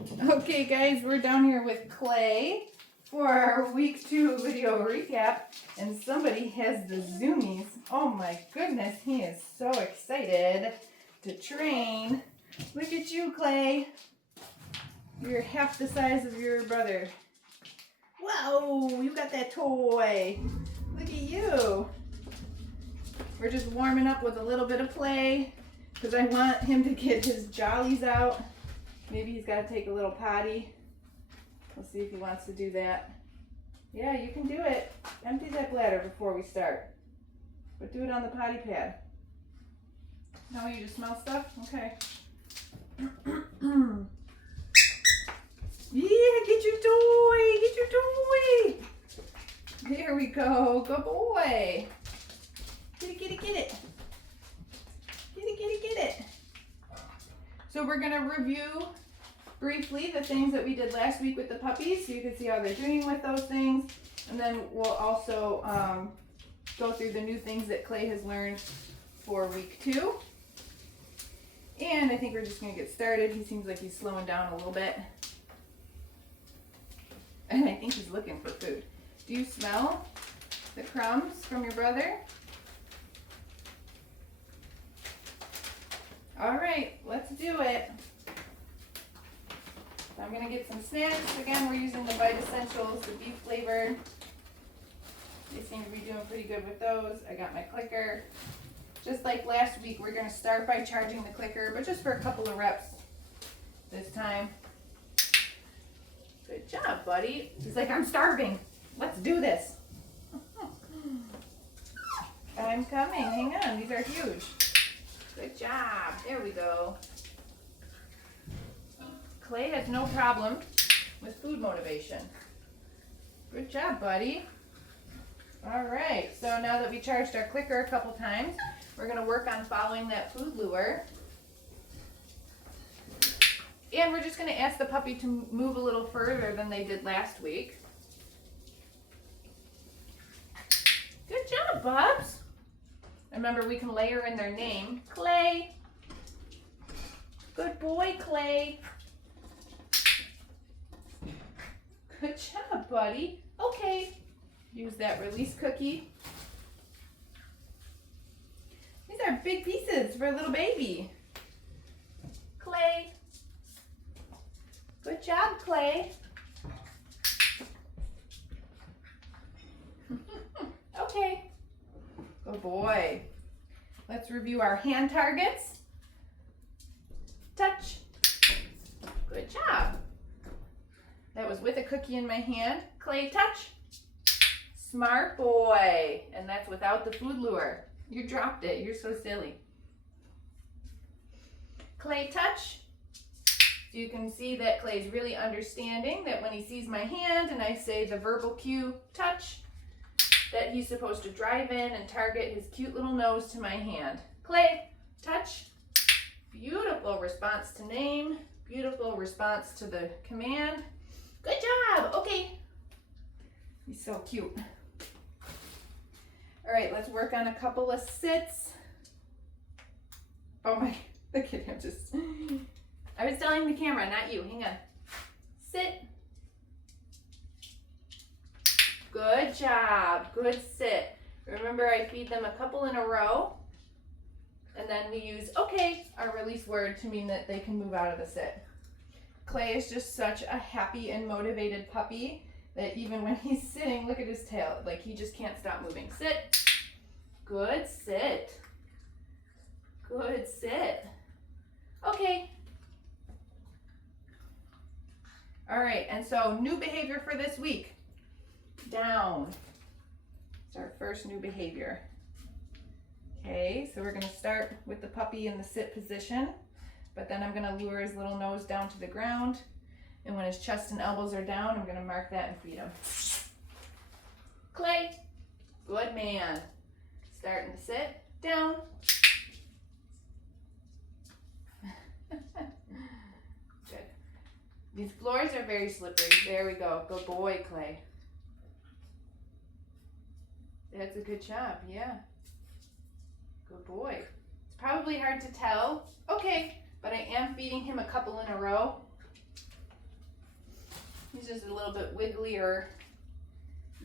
Okay guys, we're down here with Clay for our week 2 video recap, and somebody has the zoomies. Oh my goodness, he is so excited to train. Look at you, Clay. You're half the size of your brother. Whoa, you got that toy. Look at you. We're just warming up with a little bit of play because I want him to get his jollies out. Maybe he's got to take a little potty. We'll see if he wants to do that. Yeah, you can do it. Empty that bladder before we start. But do it on the potty pad. No, you just smell stuff? Okay. Yeah, get your toy! Get your toy! There we go. Good boy. Get it, get it, get it. Get it, get it, get it. So we're going to review briefly the things that we did last week with the puppies so you can see how they're doing with those things. And then we'll also go through the new things that Clay has learned for week 2. And I think we're just going to get started. He seems like he's slowing down a little bit. And I think he's looking for food. Do you smell the crumbs from your brother? All right, let's do it. So I'm gonna get some snacks. Again, we're using the Bite Essentials, the beef flavored. They seem to be doing pretty good with those. I got my clicker. Just like last week, we're gonna start by charging the clicker, but just for a couple of reps this time. Good job, buddy. He's like, I'm starving. Let's do this. I'm coming, hang on, these are huge. Good job, there we go. Clay has no problem with food motivation. Good job, buddy. All right, so now that we charged our clicker a couple times, we're gonna work on following that food lure. And we're just gonna ask the puppy to move a little further than they did last week. Good job, Bubs. Remember, we can layer in their name. Clay. Good boy, Clay. Good job, buddy. Okay. Use that release cookie. These are big pieces for a little baby. Clay. Good job, Clay. Okay. Good boy. Let's review our hand targets. Touch. Good job. That was with a cookie in my hand. Clay, touch. Smart boy. And that's without the food lure. You dropped it. You're so silly. Clay, touch. So you can see that Clay's really understanding that when he sees my hand and I say the verbal cue, touch, that he's supposed to drive in and target his cute little nose to my hand. Clay, touch. Beautiful response to name. Beautiful response to the command. Good job. Okay. He's so cute. All right, let's work on a couple of sits. Oh my, look at him just. I was telling the camera, not you. Hang on. Sit. Good job. Good sit. Remember, I feed them a couple in a row. And then we use, okay, our release word to mean that they can move out of the sit. Clay is just such a happy and motivated puppy that even when he's sitting, look at his tail. Like, he just can't stop moving. Sit. Good sit. Good sit. Okay. All right, and so new behavior for this week. Down. It's our first new behavior. Okay, so we're gonna start with the puppy in the sit position, but then I'm gonna lure his little nose down to the ground, and when his chest and elbows are down, I'm gonna mark that and feed him. Clay, good man. Starting to sit, down. Good. These floors are very slippery. There we go. Good boy, Clay. That's a good job, yeah. Good boy. It's probably hard to tell. Okay, but I am feeding him a couple in a row. just a little bit wigglier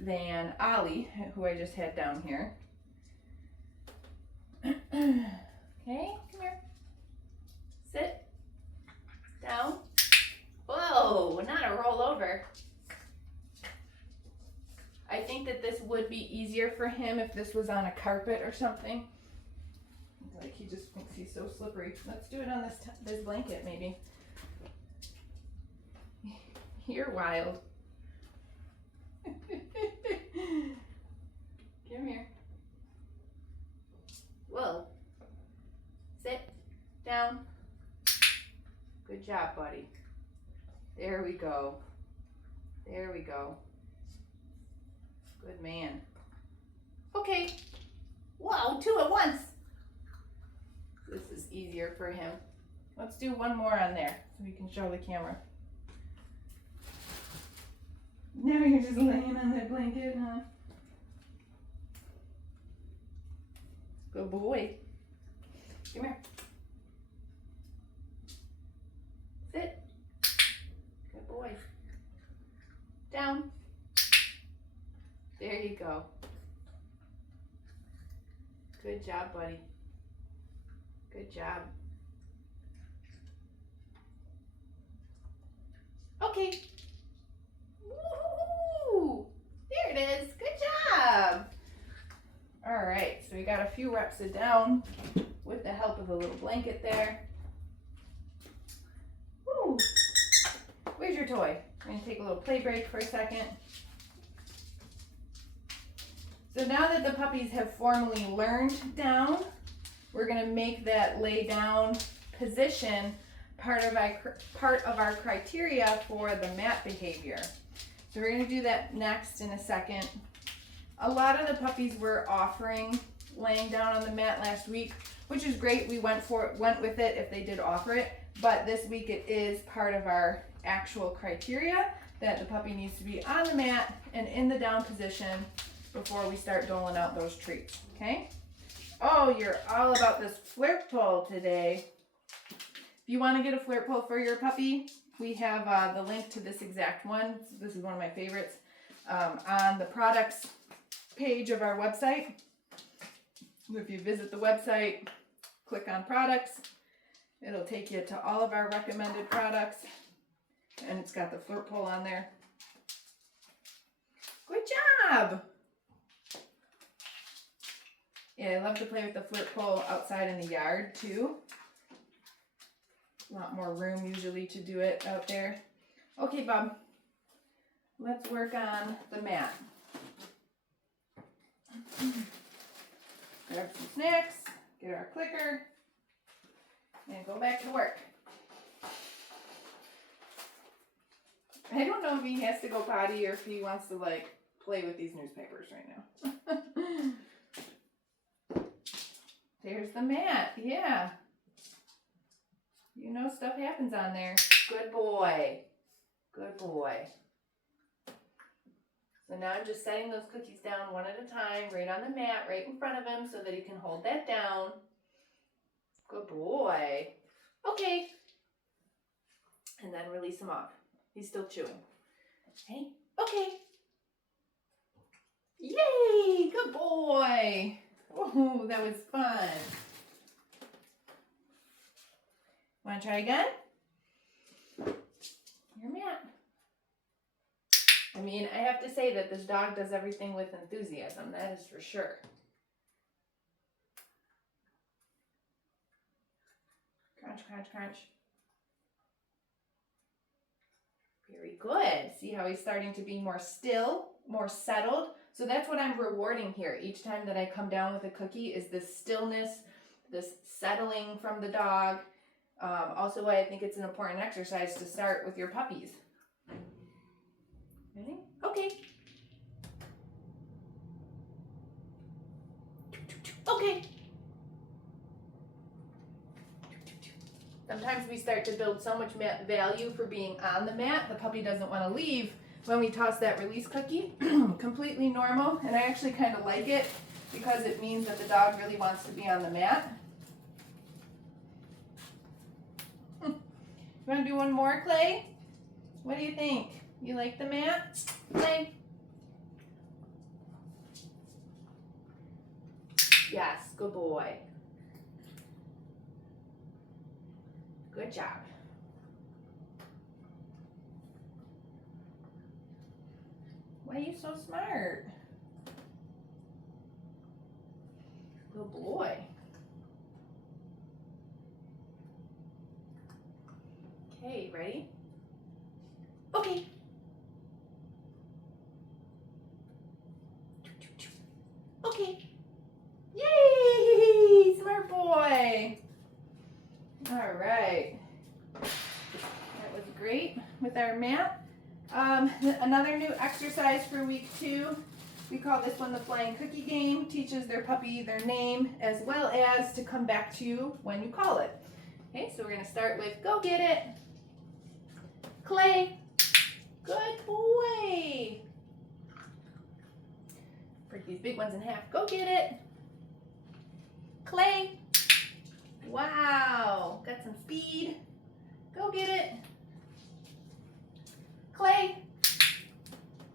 than Ollie, who I just had down here. Okay, come here. Sit. Down. Whoa, not a rollover. I think that this would be easier for him if this was on a carpet or something. Like he just thinks he's so slippery. Let's do it on this blanket maybe. You're wild. Come here. Whoa. Sit. Down. Good job, buddy. There we go. There we go. Good man. Okay. Whoa, 2 at once. This is easier for him. Let's do one more on there so we can show the camera. Now you're just laying on that blanket, huh? Good boy. Come here. Sit. Good boy. Down. There you go. Good job, buddy. Good job. Okay. Woo! There it is. Good job. All right, so we got a few reps of down with the help of a little blanket there. Woo! Where's your toy? We're gonna take a little play break for a second. So now that the puppies have formally learned down, we're gonna make that lay down position part of our criteria for the mat behavior. So we're gonna do that next in a second. A lot of the puppies were offering laying down on the mat last week, which is great. We went with it if they did offer it, but this week it is part of our actual criteria that the puppy needs to be on the mat and in the down position before we start doling out those treats, okay? Oh, you're all about this flirt pole today. If you want to get a flirt pole for your puppy, we have the link to this exact one. This is one of my favorites on the products page of our website. If you visit the website, click on products, it'll take you to all of our recommended products, and it's got the flirt pole on there. Good job! Yeah, I love to play with the flirt pole outside in the yard too. A lot more room usually to do it out there. Okay, Bob, let's work on the mat. Grab some snacks, get our clicker, and go back to work. I don't know if he has to go potty or if he wants to like play with these newspapers right now. There's the mat, yeah. You know stuff happens on there. Good boy. Good boy. So now I'm just setting those cookies down one at a time, right on the mat, right in front of him so that he can hold that down. Good boy. Okay. And then release him off. He's still chewing. Okay. Okay. Yay! Good boy. Oh, that was fun. Want to try again? Your mat. I mean, I have to say that this dog does everything with enthusiasm. That is for sure. Crunch, crunch, crunch. Very good. See how he's starting to be more still, more settled? So that's what I'm rewarding here. Each time that I come down with a cookie is this stillness, this settling from the dog. Also why I think it's an important exercise to start with your puppies. Ready? Okay. Okay. Sometimes we start to build so much value for being on the mat, the puppy doesn't want to leave when we toss that release cookie. Completely normal, and I actually kind of like it because it means that the dog really wants to be on the mat. You want to do one more, Clay? What do you think? You like the mat? Play. Yes, good boy. Good job. Why are you so smart? Good boy. Okay, ready? Okay. Okay. Yay! Smart boy. All right. That was great with our mat. Another new exercise for week 2. We call this one the flying cookie game. Teaches their puppy their name as well as to come back to you when you call it. Okay, so we're going to start with go get it. Clay. Good boy. Break these big ones in half. Go get it. Clay. Wow. Got some speed. Go get it. Clay.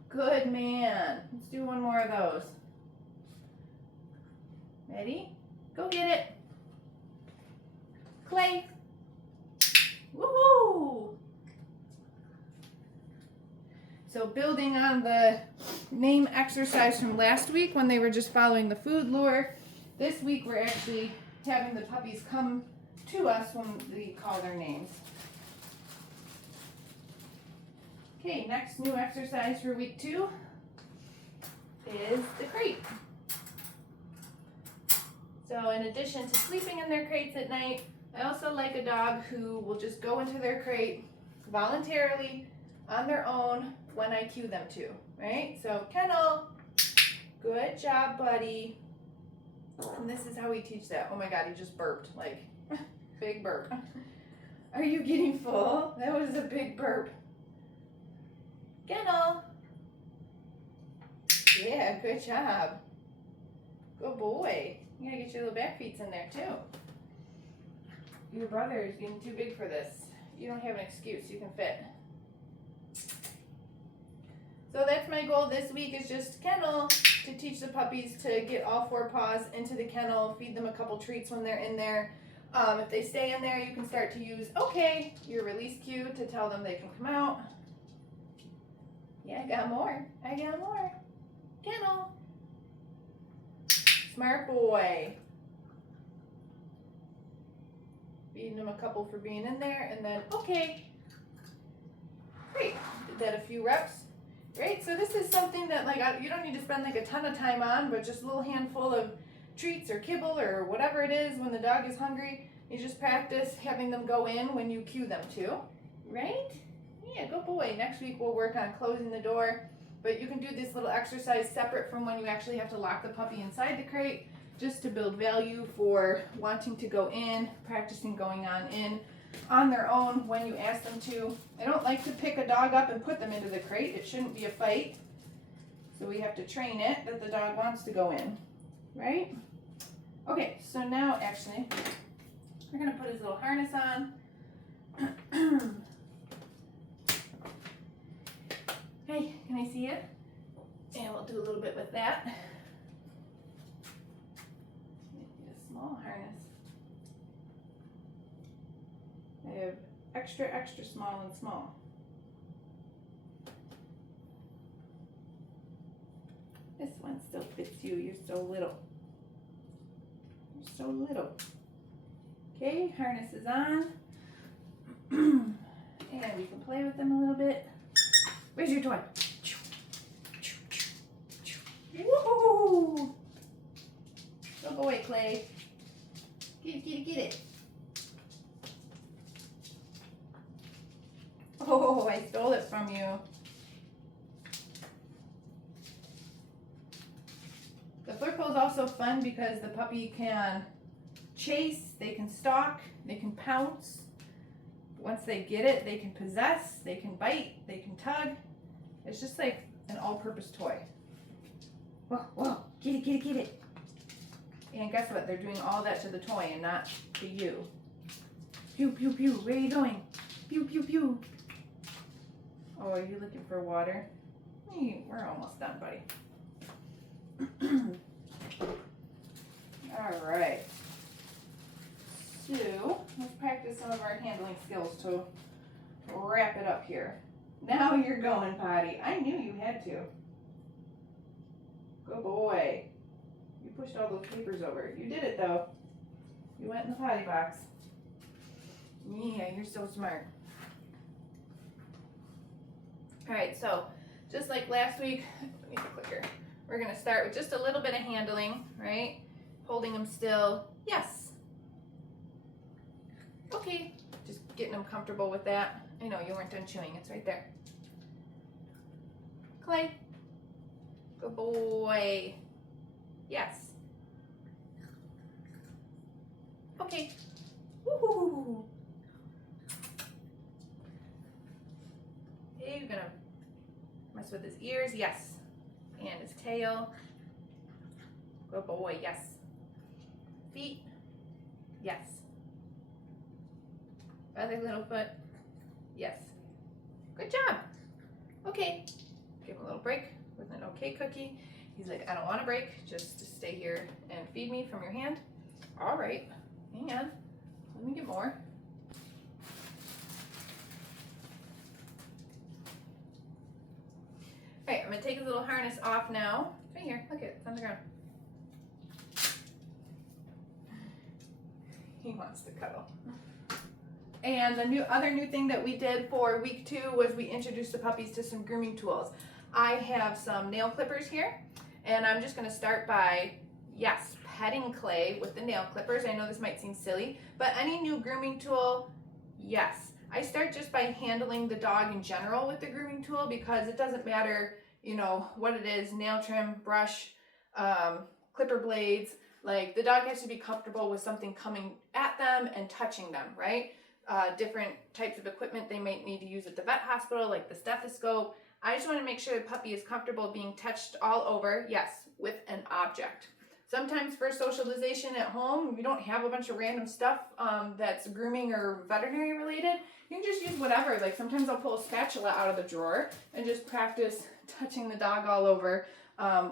Good man. Let's do one more of those. Ready? Go get it. Clay. Woohoo! So building on the name exercise from last week when they were just following the food lure, this week we're actually having the puppies come to us when we call their names. Okay, next new exercise for week 2 is the crate. So in addition to sleeping in their crates at night, I also like a dog who will just go into their crate voluntarily on their own when I cue them to, right? So kennel, good job, buddy. And this is how we teach that. Oh my God, he just burped, like big burp. Are you getting full? That was a big burp. Kennel. Yeah, good job. Good boy. You gotta get your little back feet in there too. Your brother is getting too big for this. You don't have an excuse, you can fit. So that's my goal this week, is just kennel, to teach the puppies to get all 4 paws into the kennel, feed them a couple treats when they're in there. If they stay in there, you can start to use, okay, your release cue to tell them they can come out. Yeah, I got more. I got more. Kennel. Smart boy. Feeding them a couple for being in there, and then, okay. Great. Did that a few reps. Great. So this is something that you don't need to spend like a ton of time on, but just a little handful of treats or kibble or whatever it is when the dog is hungry. You just practice having them go in when you cue them to, right? Yeah, good boy. Next week we'll work on closing the door, but you can do this little exercise separate from when you actually have to lock the puppy inside the crate, just to build value for wanting to go in, practicing going on their own when you ask them to. I don't like to pick a dog up and put them into the crate. It shouldn't be a fight. So we have to train it that the dog wants to go in, right? Okay, so now actually, we're gonna put his little harness on. Hey, can I see it? And we'll do a little bit with that. Get a small harness. I have extra small and small. This one still fits you. You're so little. You're so little. Okay, harness is on. And we can play with them a little bit. Where's your toy? Woohoo! Good boy, Clay. Get it, get it, get it. Oh, I stole it from you. The flirtpole is also fun because the puppy can chase, they can stalk, they can pounce. Once they get it, they can possess, they can bite, they can tug. It's just like an all-purpose toy. Whoa, whoa, get it, get it, get it. And guess what? They're doing all that to the toy and not to you. Pew, pew, pew. Where are you going? Pew, pew, pew. Oh, are you looking for water? We're almost done, buddy. All right. So let's practice some of our handling skills to wrap it up here. Now you're going potty. I knew you had to. Good boy. You pushed all those papers over. You did it though. You went in the potty box. Yeah, you're so smart. All right, so just like last week, let me get the clicker. We're gonna start with just a little bit of handling, right? Holding them still. Yes. Okay, just getting them comfortable with that. I know you weren't done chewing, it's right there. Clay. Good boy. Yes. Okay. Woohoo. Okay, you're gonna mess with his ears, yes. And his tail. Good boy, yes. Feet, yes. Other little foot, yes. Good job. Okay, give him a little break with an okay cookie. He's like, I don't want a break, just stay here and feed me from your hand. All right, hang on, let me get more. All right, I'm gonna take his little harness off now. Right here, look at it, it's on the ground. He wants to cuddle. And the other new thing that we did for week 2 was we introduced the puppies to some grooming tools. I have some nail clippers here, and I'm just gonna start by, yes, petting Clay with the nail clippers. I know this might seem silly, but any new grooming tool, yes. I start just by handling the dog in general with the grooming tool because it doesn't matter, you know, what it is, nail trim, brush, clipper blades, like the dog has to be comfortable with something coming at them and touching them, right? Different types of equipment they might need to use at the vet hospital, like the stethoscope. I just want to make sure the puppy is comfortable being touched all over, yes, with an object. Sometimes for socialization at home, you don't have a bunch of random stuff that's grooming or veterinary related. You can just use whatever. Like sometimes I'll pull a spatula out of the drawer and just practice touching the dog all over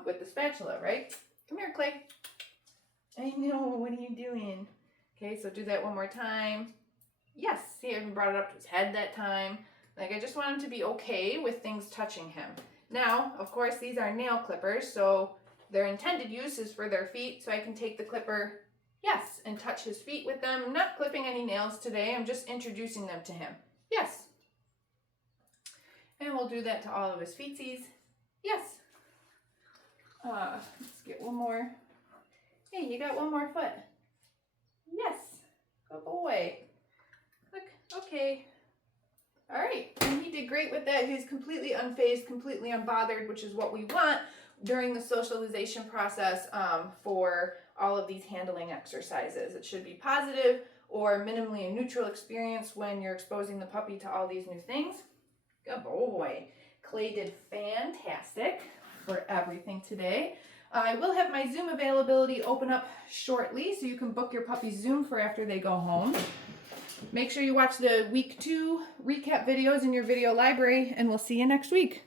with the spatula, right? Come here, Clay. I know, what are you doing? Okay, so do that one more time. Yes, see, I even brought it up to his head that time. Like, I just want him to be okay with things touching him. Now, of course, these are nail clippers, so their intended use is for their feet, so I can take the clipper, yes, and touch his feet with them. I'm not clipping any nails today, I'm just introducing them to him. Yes. And we'll do that to all of his feetsies. Yes. Let's get one more. Hey, you got one more foot. Yes. Good boy. Look, okay. All right, and he did great with that. He's completely unfazed, completely unbothered, which is what we want during the socialization process for all of these handling exercises. It should be positive or minimally a neutral experience when you're exposing the puppy to all these new things. Good boy. Clay did fantastic for everything today. I will have my Zoom availability open up shortly, so you can book your puppy's Zoom for after they go home. Make sure you watch the week 2 recap videos in your video library, and we'll see you next week.